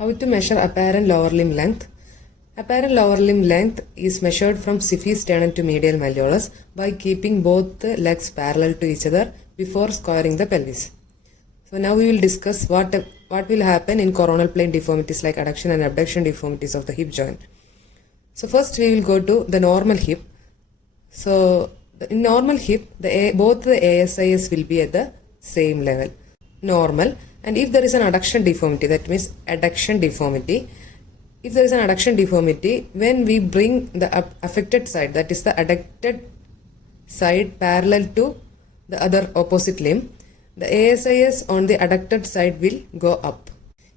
How to measure apparent lower limb length? Apparent lower limb length is measured from sternum to medial malleolus by keeping both the legs parallel to each other before squaring the pelvis. So now we will discuss what will happen in coronal plane deformities like adduction and abduction deformities of the hip joint. So first we will go to the normal hip. So in normal hip, both the ASIS will be at the same level, normal. And if there is an adduction deformity, that means adduction deformity, if there is an adduction deformity, when we bring the affected side, that is the adducted side parallel to the other opposite limb, the ASIS on the adducted side will go up.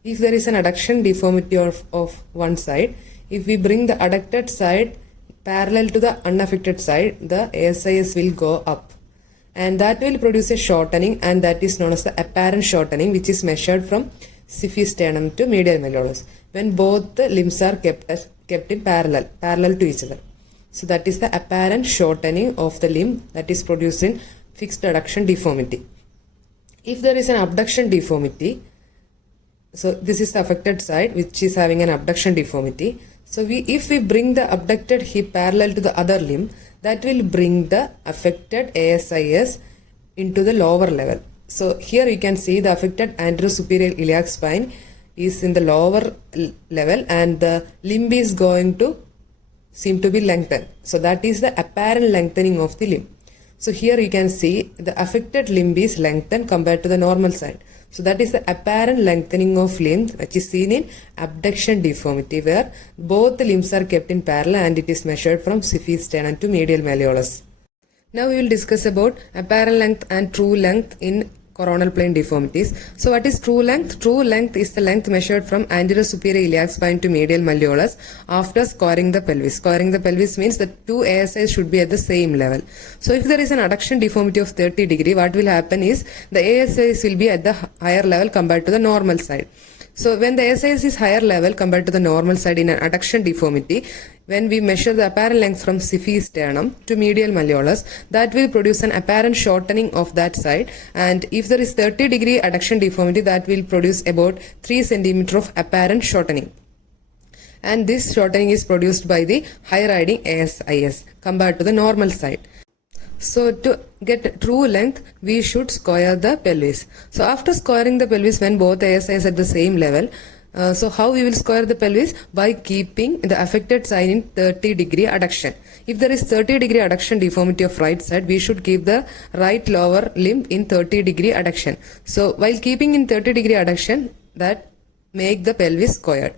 If there is an adduction deformity of one side, if we bring the adducted side parallel to the unaffected side, the ASIS will go up. And that will produce a shortening, and that is known as the apparent shortening, which is measured from sternum to medial malleolus when both the limbs are kept in parallel to each other. So that is the apparent shortening of the limb that is produced in fixed adduction deformity. If there is an abduction deformity, so this is the affected side which is having an abduction deformity. So if we bring the abducted hip parallel to the other limb, that will bring the affected ASIS into the lower level. So here you can see the affected anterior superior iliac spine is in the lower level and the limb is going to seem to be lengthened. So that is the apparent lengthening of the limb. So here you can see the affected limb is lengthened compared to the normal side. So that is the apparent lengthening of limb which is seen in abduction deformity, where both the limbs are kept in parallel and it is measured from sternum to medial malleolus. Now we will discuss about apparent length and true length in coronal plane deformities. So what is true length? True length is the length measured from anterior superior iliac spine to medial malleolus after squaring the pelvis. Squaring the pelvis means the two ASIs should be at the same level. So if there is an adduction deformity of 30 degree, what will happen is the ASIs will be at the higher level compared to the normal side. So when the ASIS is higher level compared to the normal side in an adduction deformity, when we measure the apparent length from sternum to medial malleolus, that will produce an apparent shortening of that side. And if there is 30 degree adduction deformity, that will produce about 3 cm of apparent shortening. And this shortening is produced by the high riding ASIS compared to the normal side. So to get true length, we should square the pelvis. So after squaring the pelvis when both ASIs at the same level, so how we will square the pelvis? By keeping the affected side in 30 degree adduction. If there is 30 degree adduction deformity of right side, we should keep the right lower limb in 30 degree adduction. So while keeping in 30 degree adduction, that make the pelvis squared.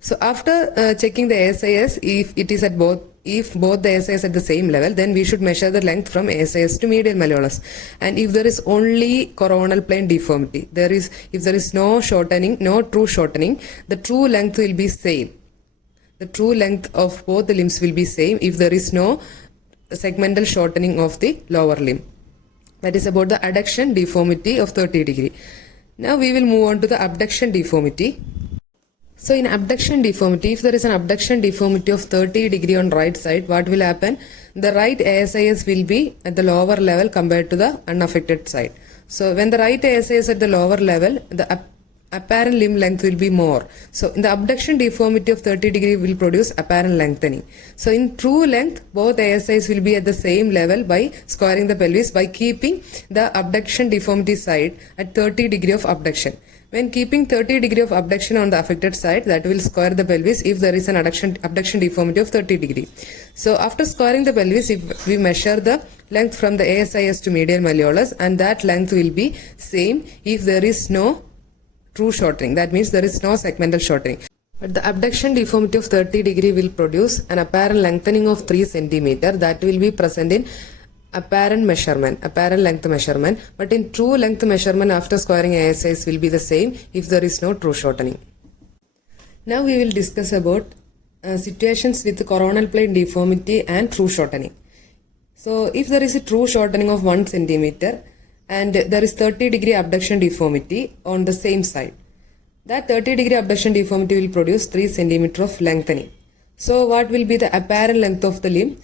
So after checking the ASIS, if both the ASIs at the same level, then we should measure the length from ASIS to medial malleolus. And if there is only coronal plane deformity, if there is no shortening, no true shortening, the true length will be same. The true length of both the limbs will be same if there is no segmental shortening of the lower limb. That is about the adduction deformity of 30 degree. Now we will move on to the abduction deformity. So in abduction deformity, if there is an abduction deformity of 30 degree on right side, what will happen? The right ASIS will be at the lower level compared to the unaffected side. So when the right ASIS is at the lower level, the apparent limb length will be more. So in the abduction deformity of 30 degree will produce apparent lengthening. So in true length, both ASIs will be at the same level by squaring the pelvis by keeping the abduction deformity side at 30 degree of abduction. When keeping 30 degree of abduction on the affected side, that will square the pelvis if there is an abduction deformity of 30 degree. So after squaring the pelvis, if we measure the length from the ASIS to medial malleolus, and that length will be same if there is no true shortening. That means there is no segmental shortening. But the abduction deformity of 30 degree will produce an apparent lengthening of 3 cm that will be present in apparent length measurement, but in true length measurement after squaring ASIs will be the same if there is no true shortening. Now we will discuss about situations with coronal plane deformity and true shortening. So if there is a true shortening of 1 cm and there is 30 degree abduction deformity on the same side, that 30 degree abduction deformity will produce 3 cm of lengthening. So what will be the apparent length of the limb?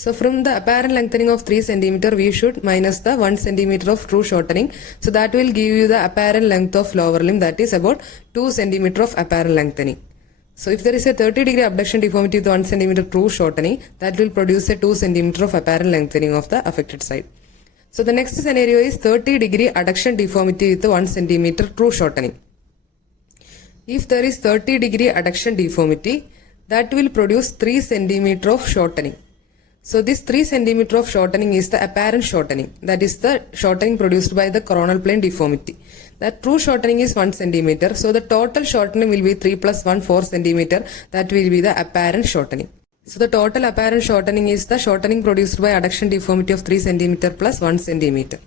So from the apparent lengthening of 3 cm, we should minus the 1 cm of true shortening. So that will give you the apparent length of lower limb, that is about 2 cm of apparent lengthening. So if there is a 30-degree abduction deformity with 1 cm true shortening, that will produce a 2 cm of apparent lengthening of the affected side. So the next scenario is 30-degree adduction deformity with 1 cm true shortening. If there is 30-degree adduction deformity, that will produce 3 cm of shortening. So this 3 cm of shortening is the apparent shortening. That is the shortening produced by the coronal plane deformity. The true shortening is 1 cm. So the total shortening will be 3 plus 1, 4 cm. That will be the apparent shortening. So the total apparent shortening is the shortening produced by adduction deformity of 3 cm plus 1 cm.